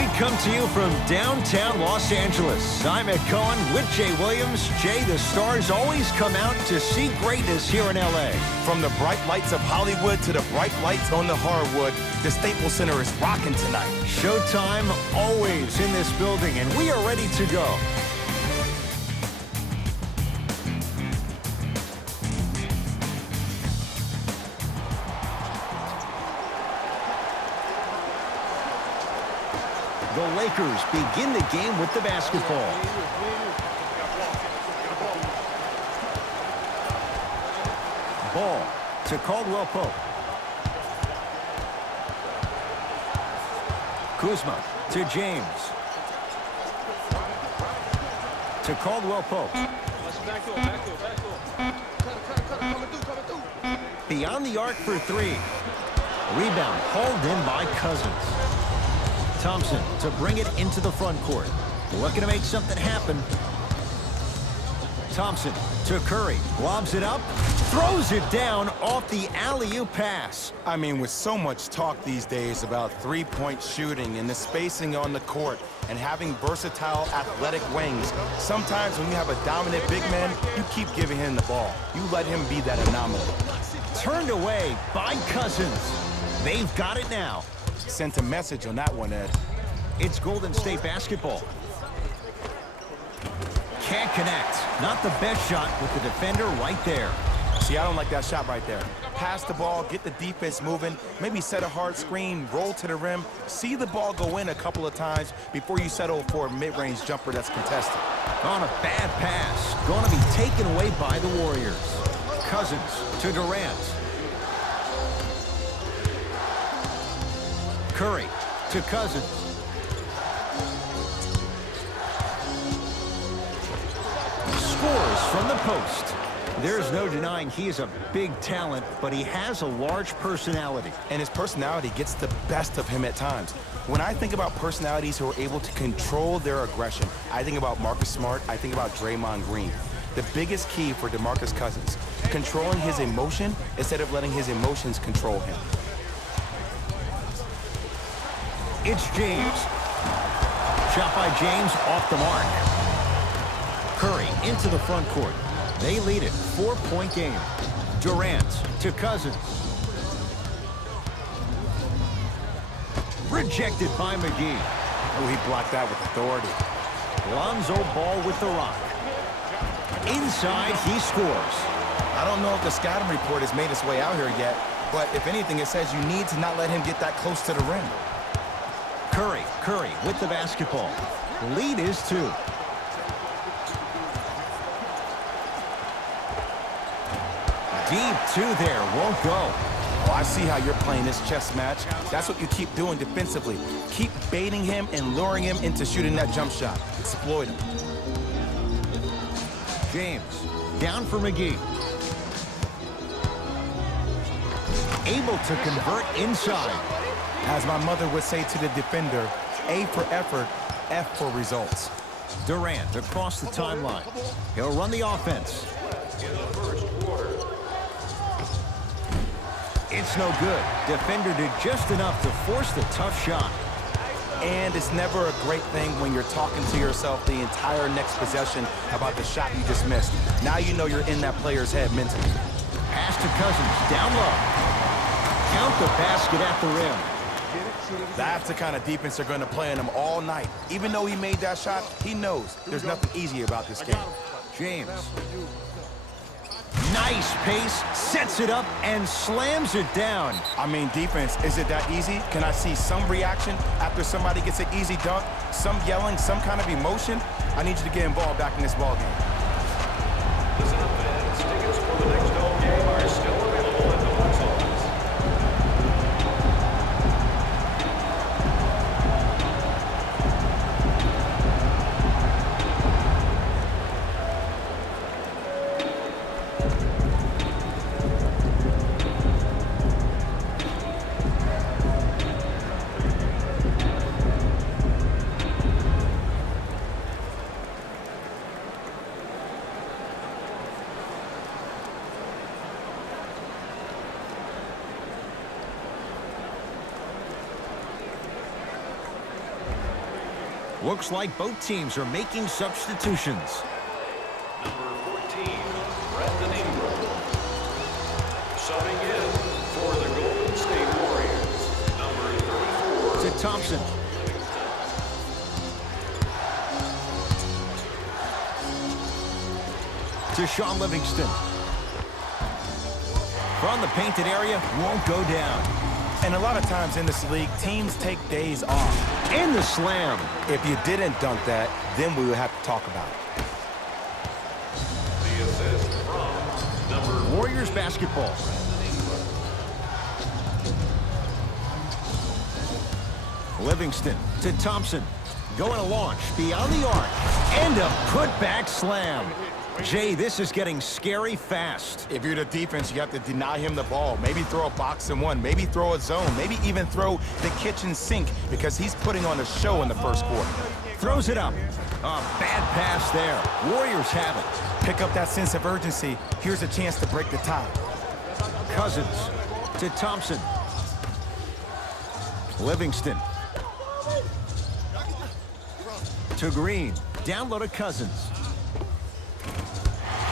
We come to you from downtown Los Angeles. I'm Ed Cohen with Jay Williams. Jay, the stars always come out to see greatness here in L.A. From the bright lights of Hollywood to the bright lights on the hardwood, the Staples Center is rocking tonight. Showtime always in this building, and we are ready to go. The Lakers begin the game with the basketball. Ball to Caldwell Pope. Kuzma to James. To Caldwell Pope. Beyond the arc for three. Rebound hauled in by Cousins. Thompson to bring it into the front court. Looking to make something happen. Thompson to Curry. Lobs it up. Throws it down off the alley-oop pass. I mean, with so much talk these days about three-point shooting and the spacing on the court and having versatile athletic wings, sometimes when you have a dominant big man, you keep giving him the ball. You let him be that anomaly. Turned away by Cousins. They've got it now. Sent a message on that one, Ed. It's Golden State basketball. Can't connect. Not the best shot with the defender right there. See, I don't like that shot right there. Pass the ball, get the defense moving, maybe set a hard screen, roll to the rim, see the ball go in a couple of times before you settle for a mid-range jumper that's contested. On a bad pass. Going to be taken away by the Warriors. Cousins to Durant. Curry to Cousins. Scores from the post. There's no denying he is a big talent, but he has a large personality. And his personality gets the best of him at times. When I think about personalities who are able to control their aggression, I think about Marcus Smart, I think about Draymond Green. The biggest key for DeMarcus Cousins, controlling his emotion instead of letting his emotions control him. It's James. Shot by James off the mark. Curry into the front court. They lead it. 4-point game. Durant to Cousins. Rejected by McGee. Oh, he blocked that with authority. Lonzo Ball with the rock. Inside, he scores. I don't know if the scouting report has made its way out here yet, but if anything, it says you need to not let him get that close to the rim. Curry with the basketball. Lead is 2. Deep 2 there, won't go. Oh, I see how you're playing this chess match. That's what you keep doing defensively. Keep baiting him and luring him into shooting that jump shot. Exploit him. James, down for McGee. Able to convert inside. As my mother would say to the defender, A for effort, F for results. Durant across the timeline. He'll run the offense. It's no good. Defender did just enough to force the tough shot. And it's never a great thing when you're talking to yourself the entire next possession about the shot you just missed. Now you know you're in that player's head mentally. Pass to Cousins, down low. Count the basket at the rim. That's the kind of defense they're going to play on him all night. Even though he made that shot, he knows there's nothing easy about this game. James. Nice pace, sets it up, and slams it down. I mean, defense, is it that easy? Can I see some reaction after somebody gets an easy dunk? Some yelling, some kind of emotion? I need you to get involved back in this ball game. Listen up, fans. Tickets for the next home game are still available at the box office. Looks like both teams are making substitutions. Number 14, Brandon Ingram. Subbing in for the Golden State Warriors, number 34. To Thompson. To Sean Livingston. From the painted area, won't go down. And a lot of times in this league, teams take days off. And the slam. If you didn't dunk that, then we would have to talk about it. The assist from number Warriors basketball. Livingston to Thompson. Going to launch beyond the arc. And a putback slam. Jay, this is getting scary fast. If you're the defense, you have to deny him the ball. Maybe throw a box and one. Maybe throw a zone. Maybe even throw the kitchen sink because he's putting on a show in the first quarter. Throws it up. A bad pass there. Warriors have it. Pick up that sense of urgency. Here's a chance to break the tie. Cousins to Thompson. Livingston. To Green. Down low to Cousins.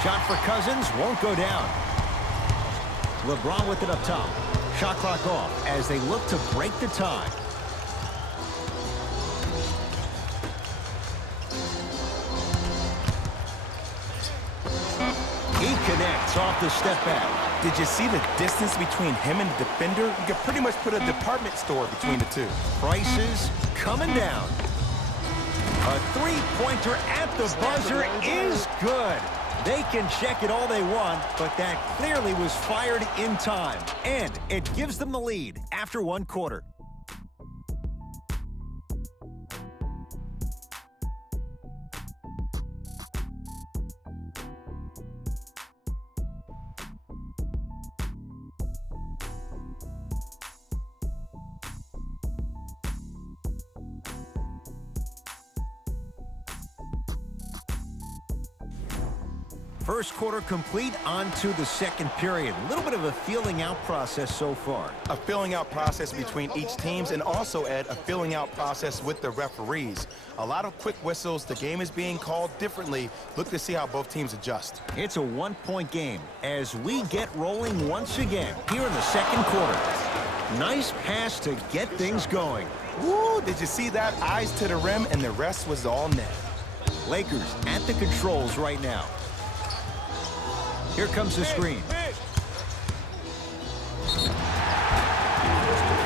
Shot for Cousins won't go down. LeBron with it up top. Shot clock off as they look to break the tie. He connects off the step back. Did you see the distance between him and the defender? You could pretty much put a department store between the two. Prices coming down. A three-pointer at the buzzer is good. They can check it all they want, but that clearly was fired in time. And it gives them the lead after one quarter. First quarter complete, on to the second period. A little bit of a feeling out process so far. A filling out process between each teams, and also, Ed, a filling out process with the referees. A lot of quick whistles. The game is being called differently. Look to see how both teams adjust. It's a one-point game as we get rolling once again here in the second quarter. Nice pass to get things going. Woo, did you see that? Eyes to the rim, and the rest was all net. Lakers at the controls right now. Here comes the screen.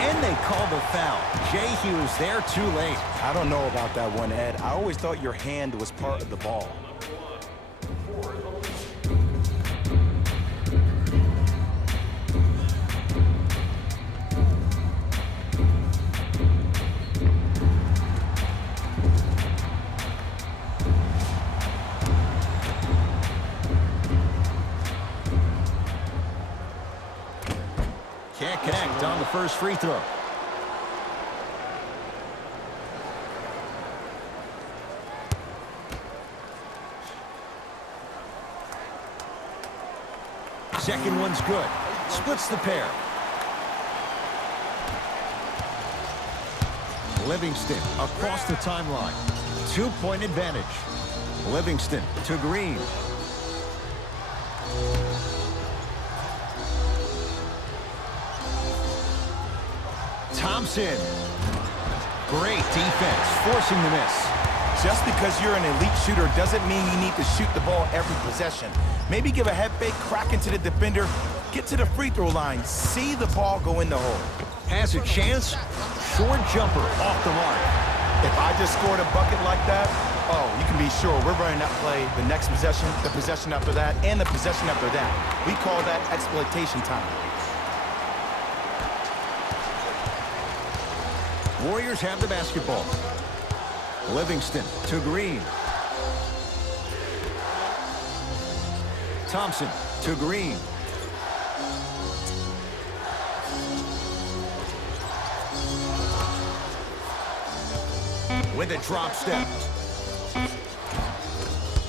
And they call the foul. Jay, he was there too late. I don't know about that one, Ed. I always thought your hand was part of the ball. Can't connect on the first free throw. Second one's good. Splits the pair. Livingston across the timeline. Two-point advantage. Livingston to Green. Thompson. Great defense, forcing the miss. Just because you're an elite shooter doesn't mean you need to shoot the ball every possession. Maybe give a head fake, crack into the defender, get to the free throw line, see the ball go in the hole. Has a chance. Short jumper off the mark. If I just scored a bucket like that, oh, you can be sure we're running that play the next possession, the possession after that, and the possession after that. We call that exploitation time. Warriors have the basketball. Livingston to Green. Thompson to Green. With a drop step.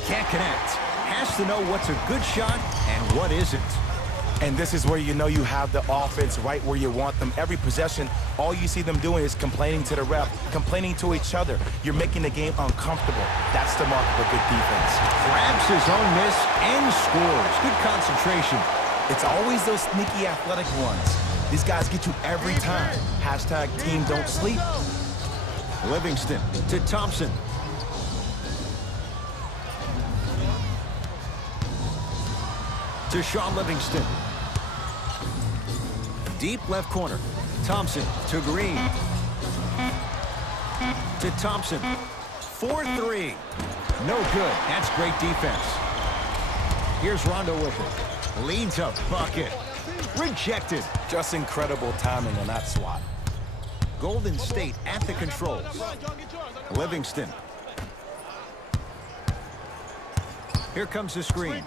Can't connect. Has to know what's a good shot and what isn't. And this is where you know you have the offense right where you want them. Every possession, All you see them doing is complaining to the ref, complaining to each other. You're making the game uncomfortable. That's the mark of a good defense. Grabs his own miss and scores. Good concentration. It's always those sneaky athletic ones. These guys get you every time. Hashtag team don't sleep. Livingston to Thompson. To Sean Livingston. Deep left corner. Thompson to Green. To Thompson. 4-3. No good. That's great defense. Here's Rondo with it. Leads a bucket. Rejected. Just incredible timing on that swat. Golden State at the controls. Livingston. Here comes the screen.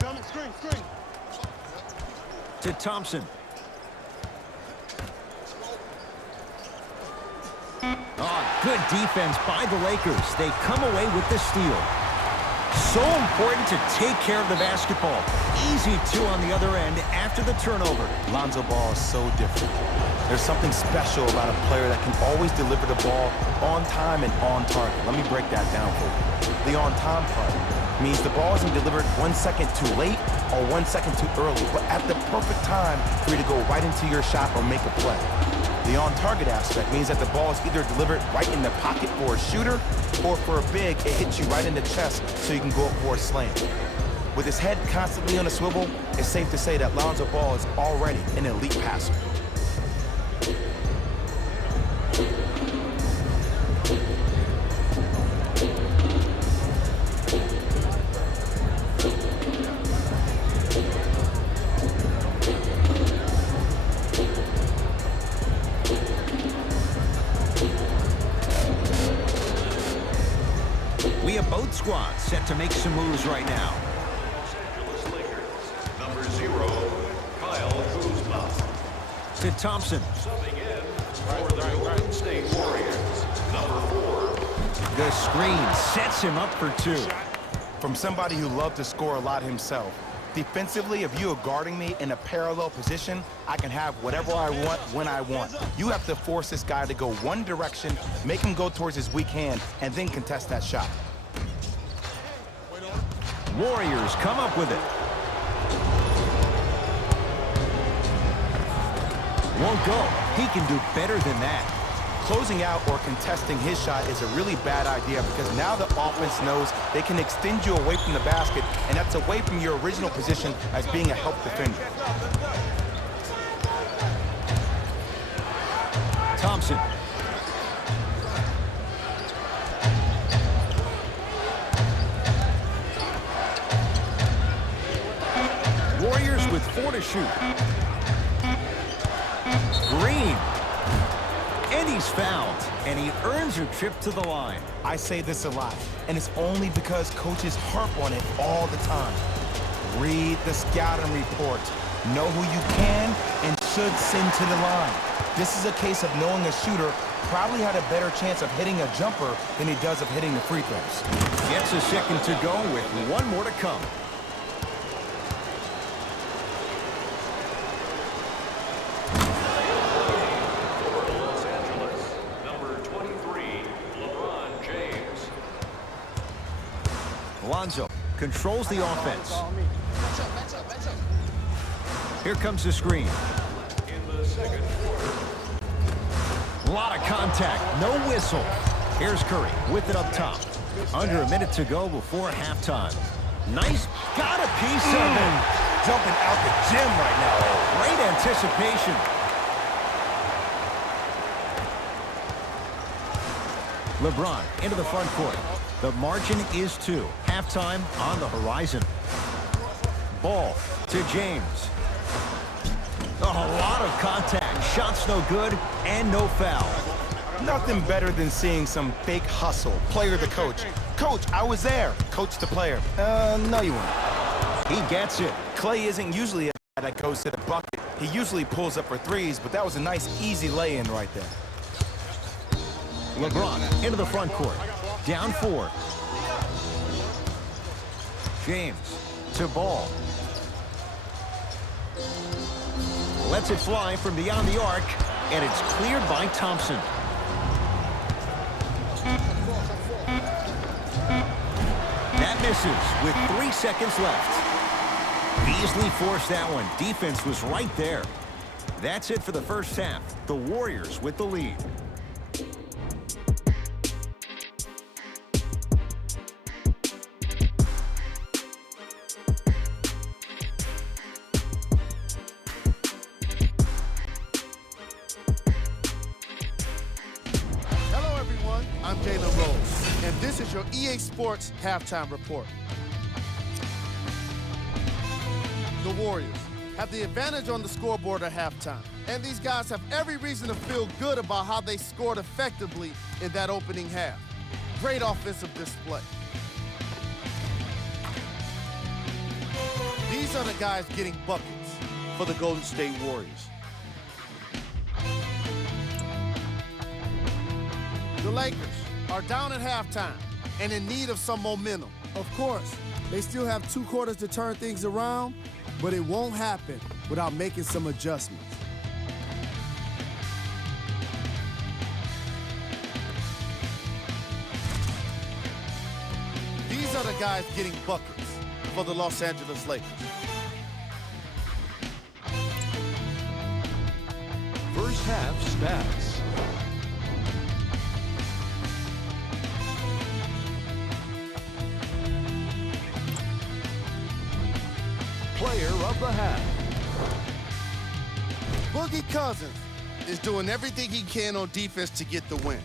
To Thompson. Oh, good defense by the Lakers. They come away with the steal. So important to take care of the basketball. Easy two on the other end after the turnover. Lonzo Ball is so different. There's something special about a player that can always deliver the ball on time and on target. Let me break that down for you. The on-time part means the ball isn't delivered 1 second too late or 1 second too early, but at the perfect time for you to go right into your shot or make a play. The on-target aspect means that the ball is either delivered right in the pocket for a shooter, or for a big, it hits you right in the chest so you can go up for a slam. With his head constantly on a swivel, it's safe to say that Lonzo Ball is already an elite passer. We have both squads set to make some moves right now. Los Angeles Lakers, number 0, Kyle Kuzma. To Thompson. Subbing in for the Golden State Warriors, number 4. The screen sets him up for two. From somebody who loved to score a lot himself, defensively, if you are guarding me in a parallel position, I can have whatever I want when I want. You have to force this guy to go one direction, make him go towards his weak hand, and then contest that shot. Warriors come up with it. Won't go. He can do better than that. Closing out or contesting his shot is a really bad idea because now the offense knows they can extend you away from the basket, and that's away from your original position as being a help defender. Thompson. Warriors with 4 to shoot. Green. And he's fouled, and he earns a trip to the line. I say this a lot, and it's only because coaches harp on it all the time. Read the scouting report. Know who you can and should send to the line. This is a case of knowing a shooter probably had a better chance of hitting a jumper than he does of hitting the free throws. Gets a second to go with 1 more to come. Los Angeles, number 23, LeBron James. Lonzo controls the offense. Here comes the screen. In the second quarter. A lot of contact, no whistle. Here's Curry with it up top. Under a minute to go before halftime. Nice, got a piece of it. Jumping out the gym right now. Great anticipation. LeBron into the front court. The margin is 2. Halftime on the horizon. Ball to James. Oh, a lot of contact. Shots no good and no foul. Nothing better than seeing some fake hustle. Player to coach. Coach, I was there. Coach to player. No, you weren't. He gets it. Clay isn't usually a guy that goes to the bucket. He usually pulls up for threes, but that was a nice, easy lay-in right there. LeBron into the front court. Down 4. James to Ball. Lets it fly from beyond the arc. and it's cleared by Thompson. That misses with 3 seconds left. Beasley forced that one. Defense was right there. That's it for the first half. The Warriors with the lead. Hello, everyone. I'm Jalen Rose, and this is your EA Sports Halftime Report. The Warriors have the advantage on the scoreboard at halftime, and these guys have every reason to feel good about how they scored effectively in that opening half. Great offensive display. These are the guys getting buckets for the Golden State Warriors. The Lakers are down at halftime and in need of some momentum. Of course, they still have 2 quarters to turn things around, but it won't happen without making some adjustments. These are the guys getting buckets for the Los Angeles Lakers. First half stats. Player of the half. Boogie Cousins is doing everything he can on defense to get the win.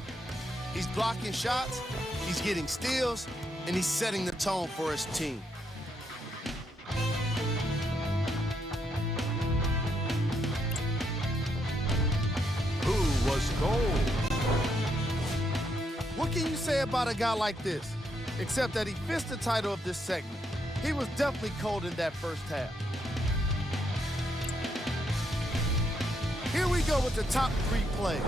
He's blocking shots, he's getting steals, and he's setting the tone for his team. Who was cold? What can you say about a guy like this, except that he fits the title of this segment? He was definitely cold in that first half. Here we go with the top 3 plays.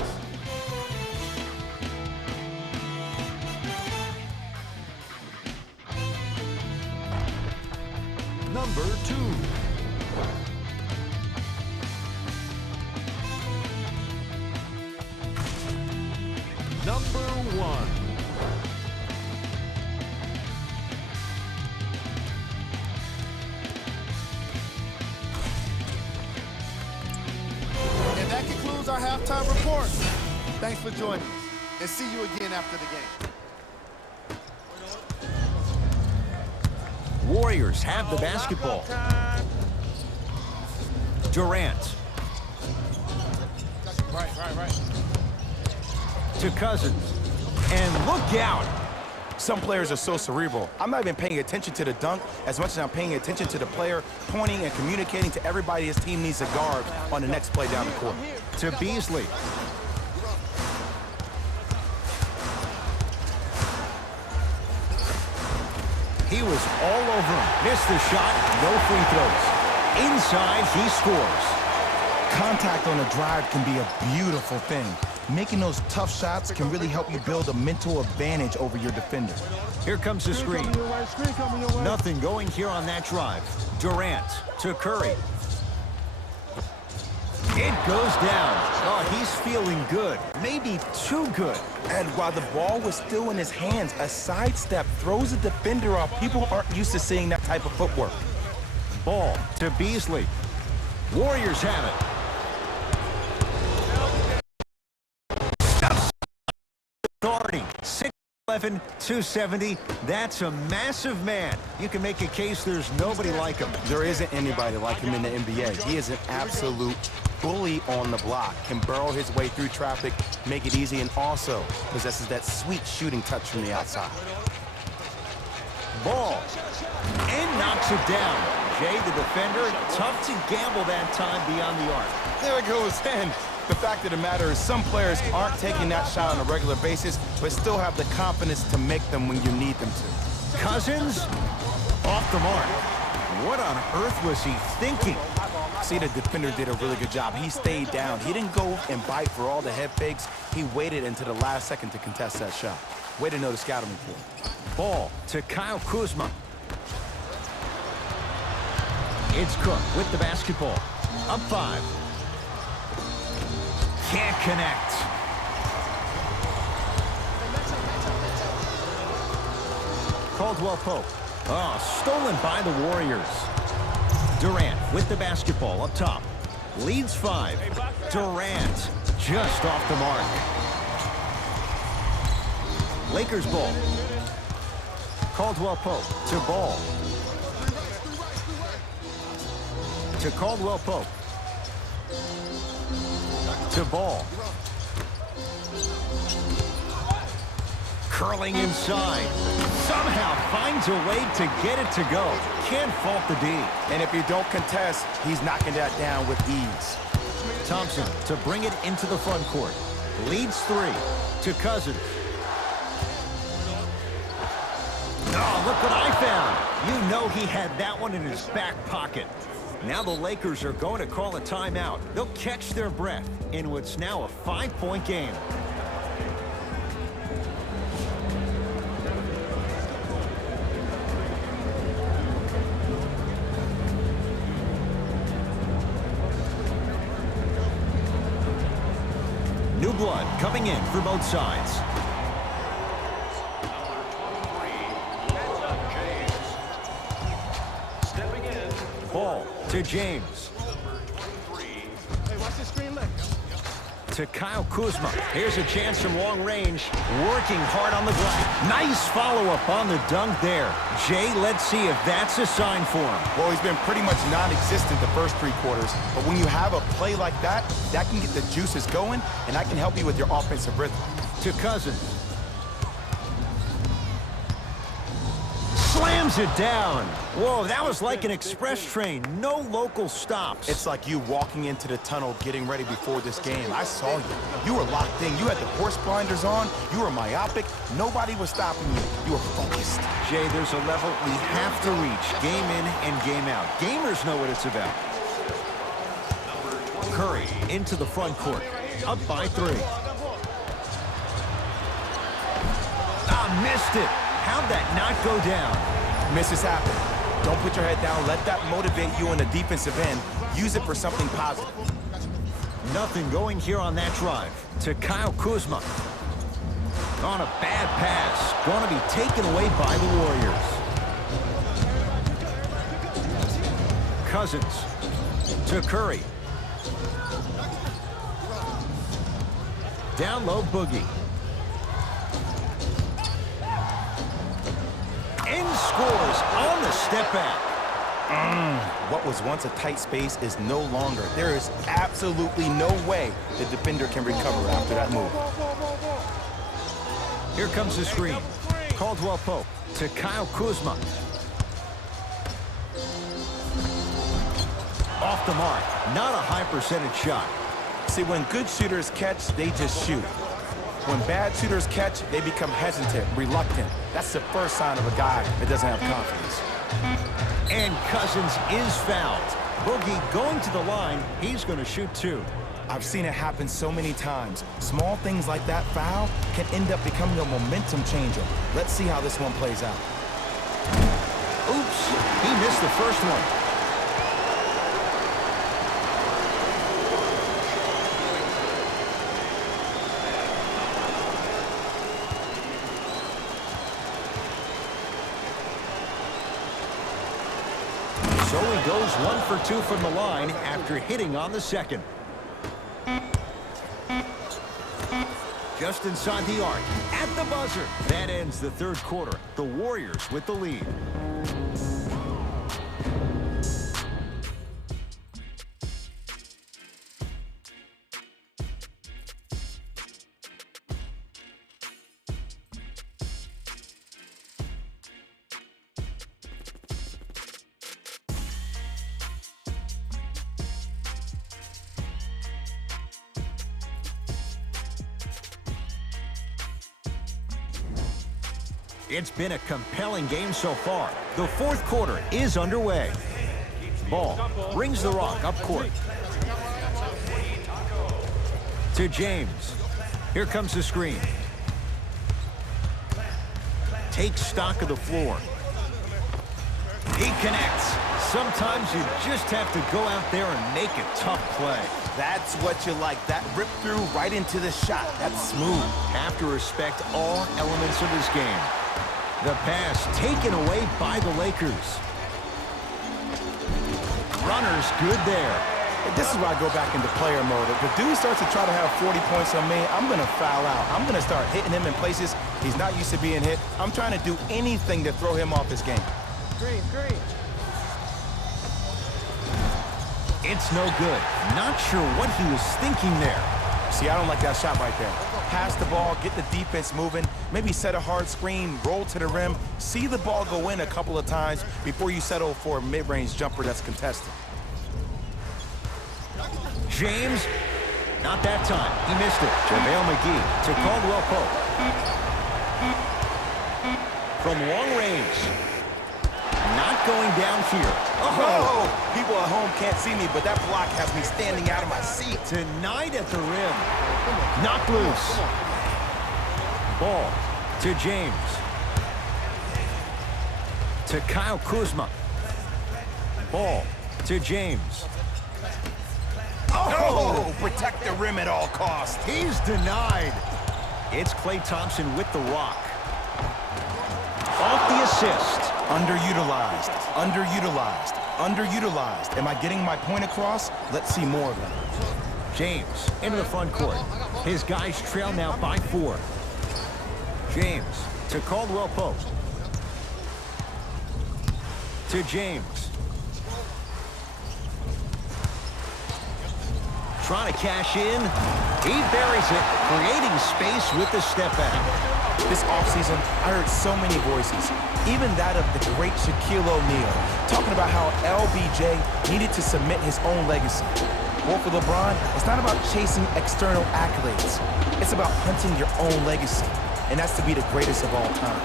Number 2. Number 1. And that concludes our halftime report. Thanks for joining us, and see you again after the game. Warriors have the basketball. Durant. Right. To Cousins. And look out. Some players are so cerebral. I'm not even paying attention to the dunk as much as I'm paying attention to the player pointing and communicating to everybody his team needs to guard on the next play down the court. To Beasley. He was all over him. Missed the shot. No free throws. Inside, he scores. Contact on a drive can be a beautiful thing. Making those tough shots can really help you build a mental advantage over your defender. Here comes the screen. Nothing going here on that drive. Durant to Curry. It goes down. Oh, he's feeling good. Maybe too good. And while the ball was still in his hands, a sidestep throws a defender off. People aren't used to seeing that type of footwork. Ball to Beasley. Warriors have it. Authority. 6'11", 270. That's a massive man. You can make a case there's nobody like him. There isn't anybody like him in the NBA. He is an absolute bully on the block, can burrow his way through traffic, make it easy, and also possesses that sweet shooting touch from the outside. Ball. And knocks it down. Jay, the defender, tough to gamble that time beyond the arc. There it goes in. The fact of the matter is some players aren't taking that shot on a regular basis, but still have the confidence to make them when you need them to. Cousins off the mark. What on earth was he thinking? See, the defender did a really good job. He stayed down. He didn't go and bite for all the head fakes. He waited until the last second to contest that shot. Way to know the scouting report. Ball to Kyle Kuzma. It's Cook with the basketball. Up 5. Can't connect. Caldwell Pope. Oh, stolen by the Warriors. Durant with the basketball up top. Leads 5. Durant just off the mark. Lakers ball. Caldwell Pope to ball. To Caldwell Pope. To ball. Curling inside. Somehow finds a way to get it to go. Can't fault the D. And if you don't contest, he's knocking that down with ease. Thompson to bring it into the front court. Leads 3 to Cousins. Oh, look what I found. You know he had that one in his back pocket. Now the Lakers are going to call a timeout. They'll catch their breath in what's now a 5-point game. New blood coming in for both sides. Ball to James. Hey, watch the screen leg. To Kyle Kuzma. Here's a chance from long range. Working hard on the glass. Nice follow-up on the dunk there. Jay, let's see if that's a sign for him. Well, he's been pretty much non-existent the first 3 quarters, but when you have a play like that, that can get the juices going, and that can help you with your offensive rhythm. To Cousins. Slams it down. Whoa, that was like an express train. No local stops. It's like you walking into the tunnel getting ready before this game. I saw you. You were locked in. You had the horse blinders on. You were myopic. Nobody was stopping you. You were focused. Jay, there's a level we have to reach game in and game out. Gamers know what it's about. Curry into the front court. Up by 3. Ah, missed it. How'd that not go down? Misses happen. Don't put your head down. Let that motivate you in the defensive end. Use it for something positive. Nothing going here on that drive. To Kyle Kuzma. On a bad pass. Going to be taken away by the Warriors. Cousins. To Curry. Down low, Boogie. In scores on the step back. What was once a tight space is no longer. There is absolutely no way the defender can recover after that move. Here comes the screen. Caldwell Pope to Kyle Kuzma. Off the mark. Not a high percentage shot. See, when good shooters catch, they just shoot. When bad shooters catch, they become hesitant, reluctant. That's the first sign of a guy that doesn't have confidence. And Cousins is fouled. Boogie going to the line. He's going to shoot 2. I've seen it happen so many times. Small things like that foul can end up becoming a momentum changer. Let's see how this one plays out. Oops, he missed the first one. So he goes 1 for 2 from the line after hitting on the second. Just inside the arc, at the buzzer. That ends the 3rd quarter. The Warriors with the lead. It's been a compelling game so far. The 4th quarter is underway. Ball brings the rock up court. To James. Here comes the screen. Takes stock of the floor. He connects. Sometimes you just have to go out there and make a tough play. That's what you like. That rip through right into the shot. That's smooth. Have to respect all elements of this game. The pass taken away by the Lakers. Runner's good there. This is where I go back into player mode. If the dude starts to try to have 40 points on me, I'm going to foul out. I'm going to start hitting him in places he's not used to being hit. I'm trying to do anything to throw him off his game. Green. It's no good. Not sure what he was thinking there. See, I don't like that shot right there. Pass the ball, get the defense moving, maybe set a hard screen, roll to the rim, see the ball go in a couple of times before you settle for a mid-range jumper that's contested. James, not that time. He missed it. JaVale McGee to Caldwell Pope. From long range. Not going down here. Oh! People at home can't see me, but that block has me standing out of my seat. Denied at the rim. Knocked loose. Ball to James. To Kyle Kuzma. Ball to James. Oh! Protect the rim at all costs. He's denied. It's Klay Thompson with the rock. Off the assist. Underutilized, underutilized, underutilized. Am I getting my point across? Let's see more of that. James into the front court. His guys trail now by 4. James to Caldwell Pope. To James. Trying to cash in. He buries it, creating space with the step back. This offseason, I heard so many voices, even that of the great Shaquille O'Neal, talking about how LBJ needed to submit his own legacy. Well, for LeBron, it's not about chasing external accolades. It's about hunting your own legacy, and that's to be the greatest of all time.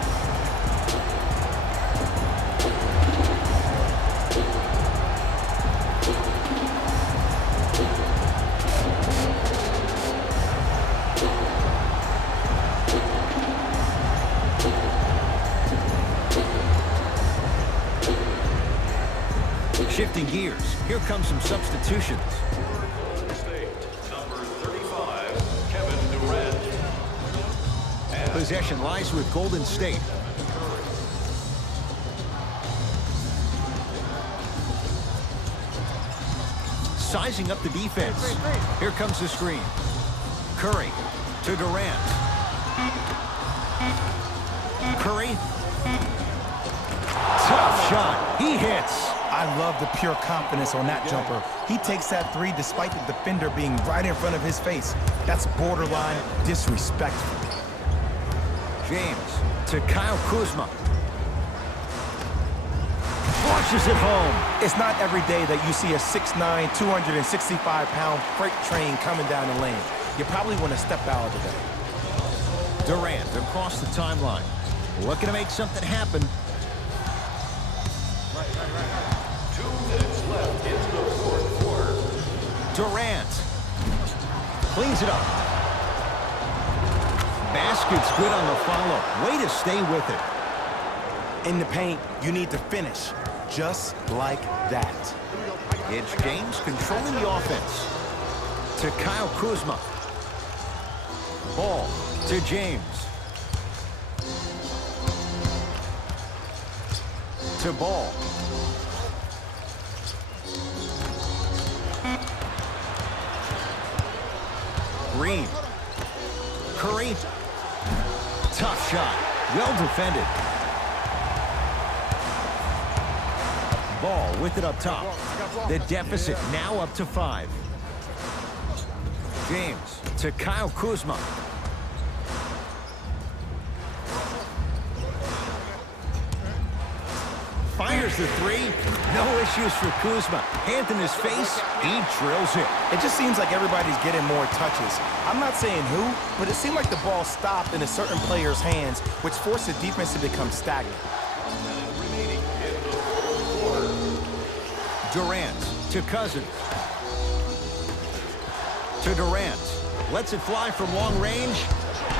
Shifting gears, here comes some substitutions. State, number 35, Kevin Durant. Possession lies with Golden State. Sizing up the defense. Here comes the screen. Curry to Durant. Curry. Tough shot. He hits. I love the pure confidence on that jumper. He takes that three despite the defender being right in front of his face. That's borderline disrespectful. James to Kyle Kuzma. Flushes it home. It's not every day that you see a 6'9", 265-pound freight train coming down the lane. You probably want to step out today. Durant across the timeline. Looking to make something happen. 2 minutes left in the fourth quarter. Durant cleans it up. Basket's good on the follow. Way to stay with it. In the paint, you need to finish just like that. It's James controlling the offense. To Kyle Kuzma. Ball to James. To Ball. Green. Curry. Tough shot. Well defended. Ball with it up top. The deficit now up to 5. James to Kyle Kuzma. Fires the three. No issues for Kuzma. Hand in his face. He drills it. It just seems like everybody's getting more touches. I'm not saying who, but it seemed like the ball stopped in a certain player's hands, which forced the defense to become stagnant. Remaining in the fourth quarter. Durant to Cousins. To Durant. Lets it fly from long range.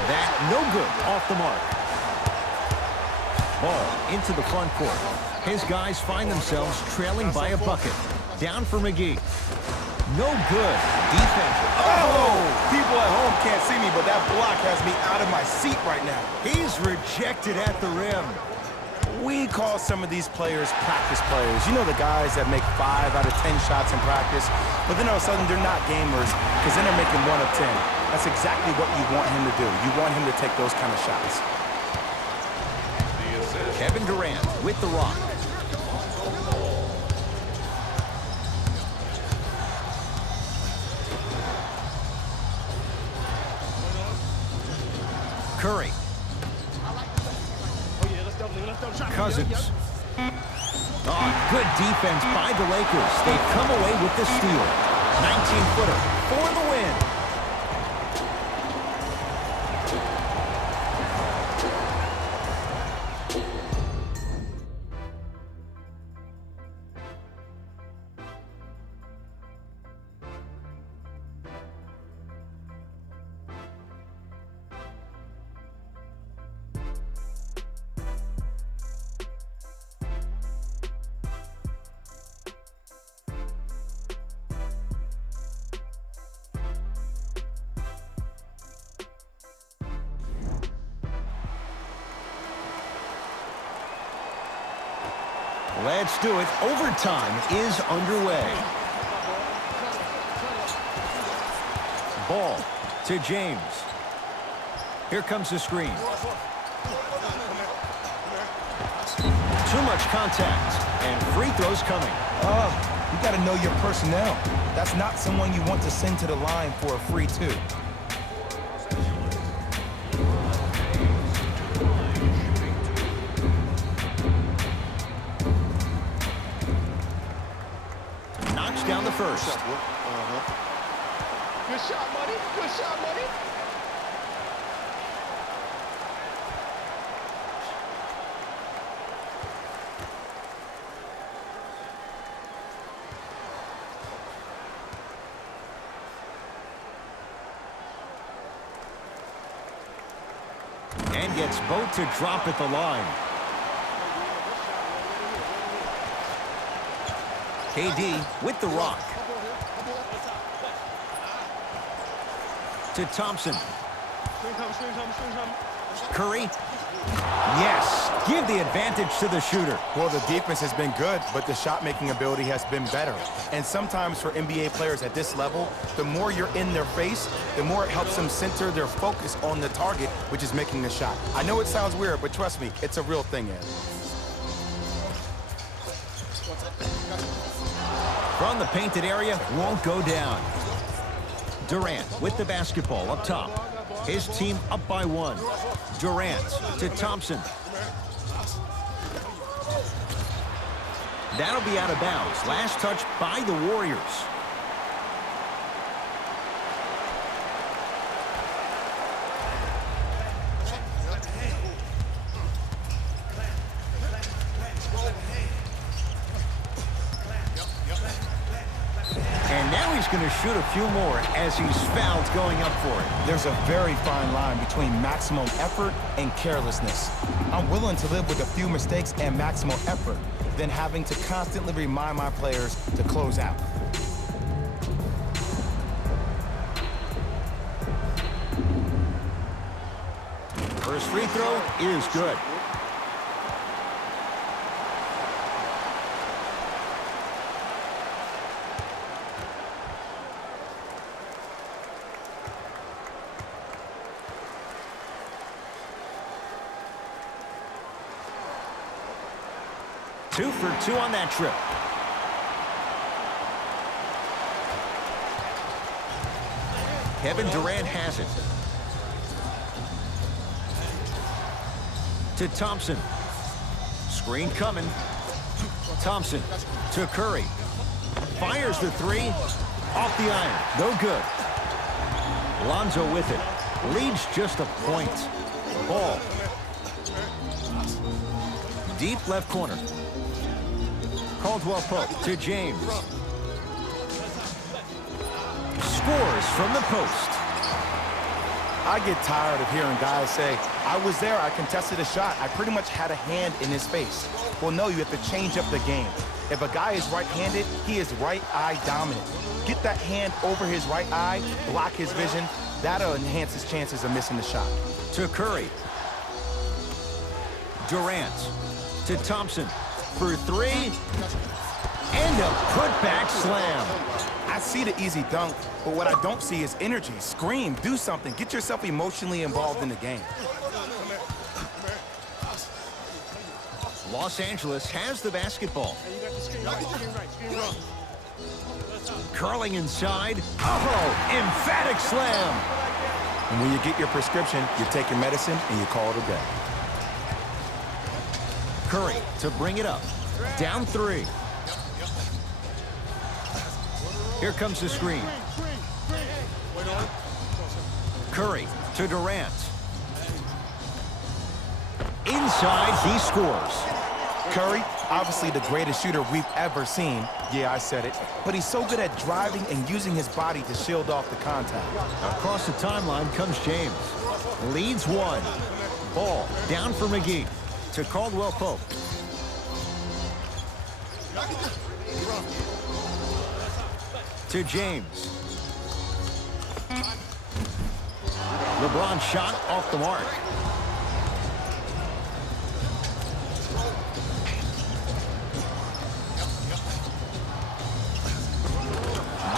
That no good. Off the mark. Ball into the front court. His guys find themselves trailing by a bucket. Down for McGee. No good. Defense. Oh! People at home can't see me, but that block has me out of my seat right now. He's rejected at the rim. We call some of these players practice players. You know, the guys that make 5 out of 10 shots in practice, but then all of a sudden they're not gamers because then they're making 1 of 10. That's exactly what you want him to do. You want him to take those kind of shots. Kevin Durant with the rock. Curry. Cousins. Oh, good defense by the Lakers. They come away with the steal. 19-footer for the win. Let's do it. Overtime is underway. Ball to James. Here comes the screen. Too much contact, and free throws coming. You got to know your personnel. That's not someone you want to send to the line for a free 2. Down the first. Good shot, buddy. Good shot, buddy. And gets both to drop at the line. KD with the rock. To Thompson. Curry. Yes. Give the advantage to the shooter. Well, the defense has been good, but the shot-making ability has been better. And sometimes for NBA players at this level, the more you're in their face, the more it helps them center their focus on the target, which is making the shot. I know it sounds weird, but trust me, it's a real thing, Ed. From the painted area, won't go down. Durant with the basketball up top. His team up by 1. Durant to Thompson. That'll be out of bounds. Last touch by the Warriors. And now he's going to shoot a few more as he's fouled going up for it. There's a very fine line between maximum effort and carelessness. I'm willing to live with a few mistakes and maximum effort than having to constantly remind my players to close out. First free throw is good. Two for 2 on that trip. Kevin Durant has it. To Thompson. Screen coming. Thompson to Curry. Fires the 3. Off the iron. No good. Lonzo with it. Leads just a point. Ball. Deep left corner. Caldwell Pope to James. Scores from the post. I get tired of hearing guys say, I was there, I contested a shot, I pretty much had a hand in his face. Well, no, you have to change up the game. If a guy is right-handed, he is right eye dominant. Get that hand over his right eye, block his vision. That'll enhance his chances of missing the shot. To Curry. Durant. To Thompson. For three. And a putback slam. I see the easy dunk, but what I don't see is energy. Scream, do something. Get yourself emotionally involved in the game. Los Angeles has the basketball. Curling inside. Oh, emphatic slam. And when you get your prescription, you take your medicine and you call it a day. Curry to bring it up. Down three. Here comes the screen. Curry to Durant. Inside, he scores. Curry, obviously the greatest shooter we've ever seen. Yeah, I said it. But he's so good at driving and using his body to shield off the contact. Across the timeline comes James. Leads one. Ball down for McGee. To Caldwell Pope. To James. LeBron shot off the mark.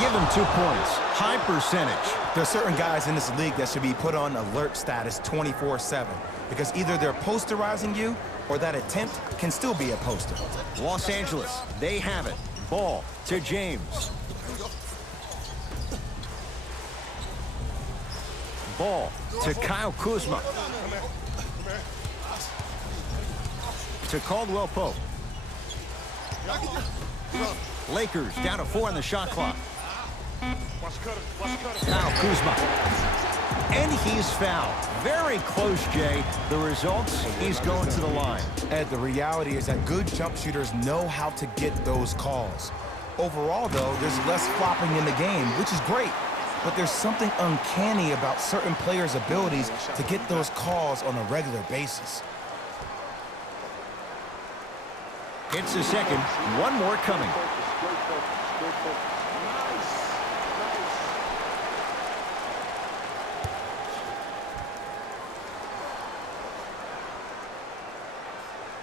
Give him 2 points. High percentage. There are certain guys in this league that should be put on alert status 24/7 because either they're posterizing you or that attempt can still be a poster. Los Angeles, they have it. Ball to James. Ball to Kyle Kuzma. To Caldwell Pope. Lakers down to 4 on the shot clock. Kyle Kuzma. And he's fouled. Very close, Jay. The results, he's going to the line. Ed, the reality is that good jump shooters know how to get those calls. Overall, though, there's less flopping in the game, which is great. But there's something uncanny about certain players' abilities to get those calls on a regular basis. It's the second. One more coming.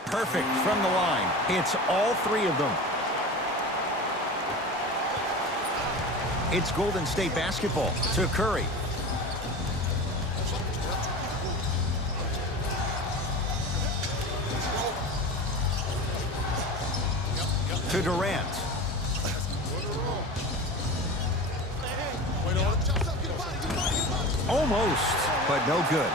Perfect from the line. It's all three of them. It's Golden State basketball. To Curry. To Durant. Almost, but no good.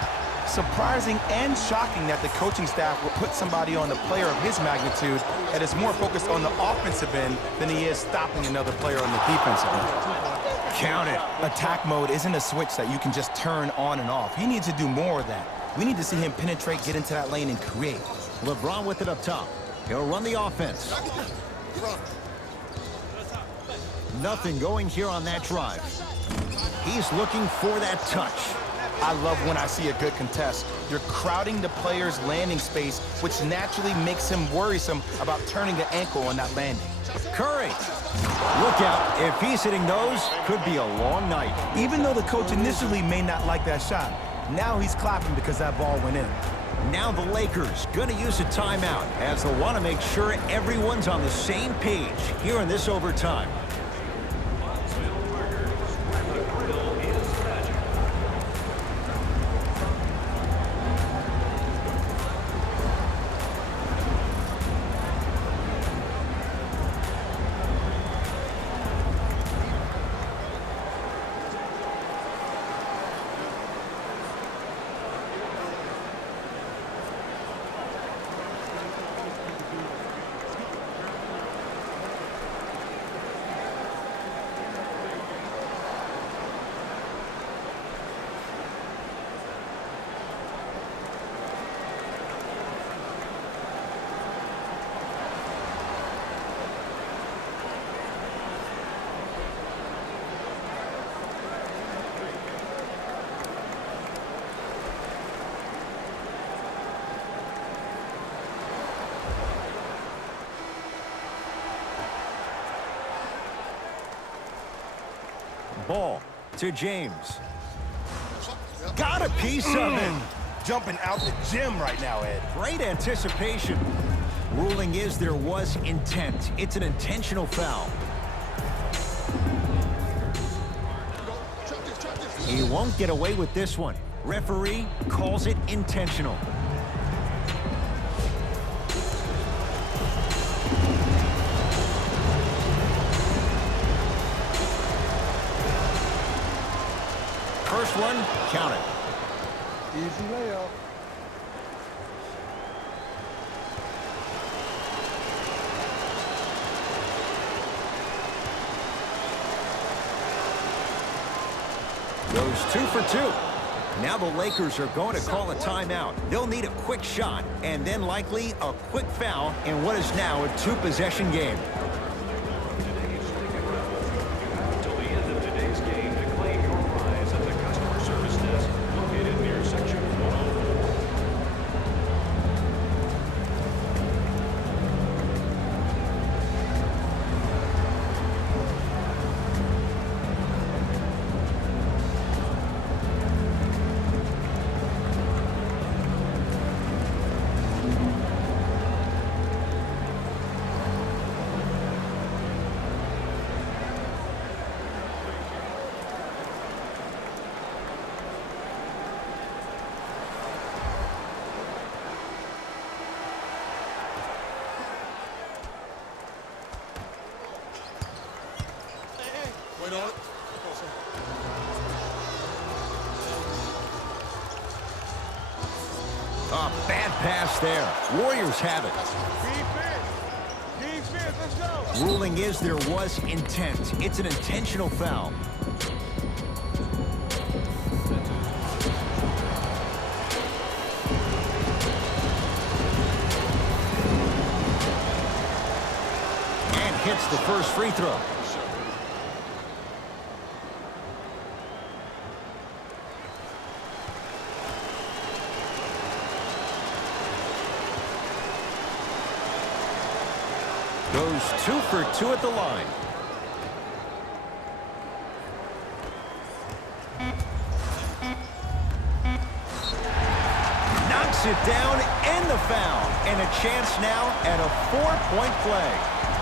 Surprising and shocking that the coaching staff would put somebody on a player of his magnitude that is more focused on the offensive end than he is stopping another player on the defensive end. Count it. Attack mode isn't a switch that you can just turn on and off. He needs to do more of that. We need to see him penetrate, get into that lane, and create. LeBron with it up top. He'll run the offense. Nothing going here on that drive. He's looking for that touch. I love when I see a good contest. You're crowding the player's landing space, which naturally makes him worrisome about turning an ankle on that landing. Curry. Look out. If he's hitting those, could be a long night. Even though the coach initially may not like that shot, now he's clapping because that ball went in. Now the Lakers going to use a timeout as they'll want to make sure everyone's on the same page here in this overtime. ball to James. Got a piece of it. Jumping out the gym right now, Ed. Great anticipation. Ruling is there was intent. It's an intentional foul. He won't get away with this one. Referee calls it intentional. First one, count it. Easy layup. Goes 2 for 2. Now the Lakers are going to call a timeout. They'll need a quick shot and then likely a quick foul in what is now a 2-possession game. Until the end of today's game to claim your prize at the customer service desk located near section 104. Wait on it. A bad pass there. Warriors have it. Defense, let's go. Ruling is there was intent. It's an intentional foul. And hits the first free throw. Goes 2 for 2 at the line. Knocks it down and the foul. And a chance now at a 4-point play.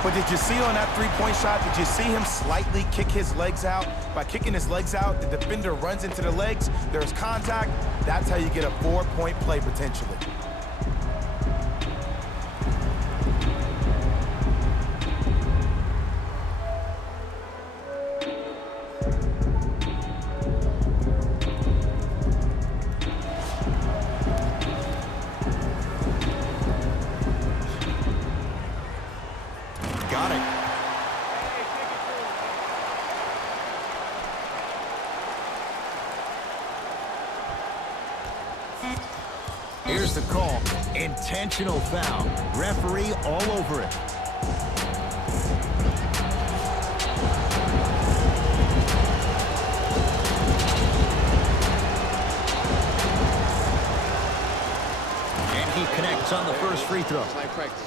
But did you see on that three-point shot, did you see him slightly kick his legs out? By kicking his legs out, the defender runs into the legs, there's contact. That's how you get a 4-point play potentially. Got it. Here's the call. Intentional foul. Referee all over it. And he connects on the first free throw. It's like practice.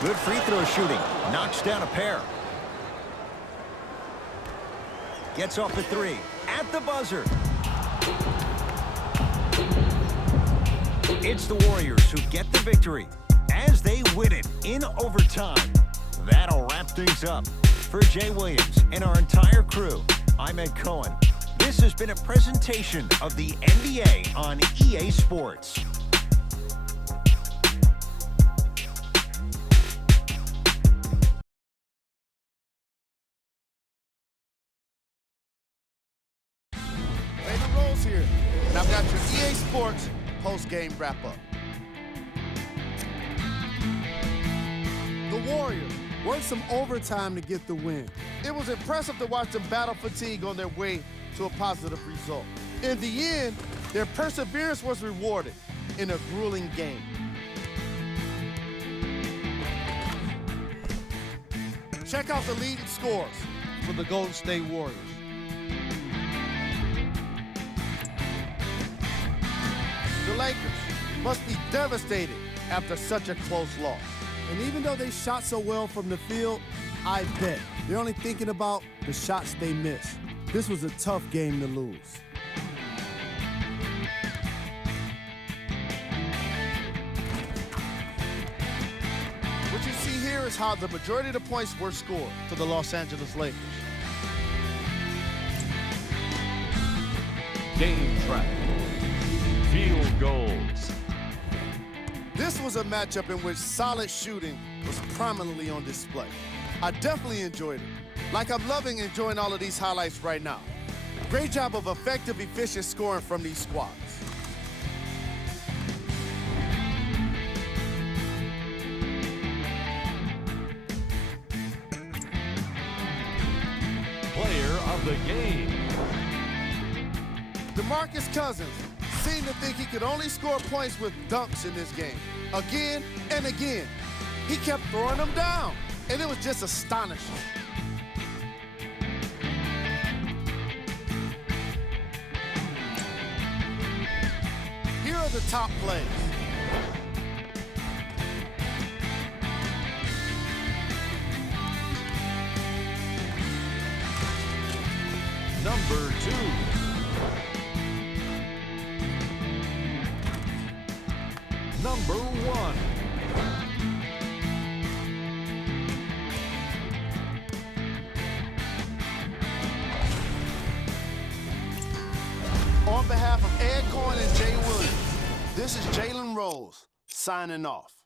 Good free throw shooting. Knocks down a pair. Gets off at 3. At the buzzer. It's the Warriors who get the victory as they win it in overtime. That'll wrap things up. For Jay Williams and our entire crew, I'm Ed Cohen. This has been a presentation of the NBA on EA Sports. David Rose here, and I've got your EA Sports post-game wrap-up. The Warriors worked some overtime to get the win. It was impressive to watch them battle fatigue on their way to a positive result. In the end, their perseverance was rewarded in a grueling game. Check out the leading scores for the Golden State Warriors. Lakers must be devastated after such a close loss. And even though they shot so well from the field, I bet they're only thinking about the shots they missed. This was a tough game to lose. What you see here is how the majority of the points were scored to the Los Angeles Lakers. Game track. Field goals. This was a matchup in which solid shooting was prominently on display. I definitely enjoyed it. Like I'm loving enjoying all of these highlights right now. Great job of effective, efficient scoring from these squads. Player of the game. DeMarcus Cousins seemed to think he could only score points with dunks in this game. Again and again. He kept throwing them down, and it was just astonishing. Here are the top plays. Number 2. Number 1. On behalf of Ed Cohen and Jay Williams, this is Jalen Rose signing off.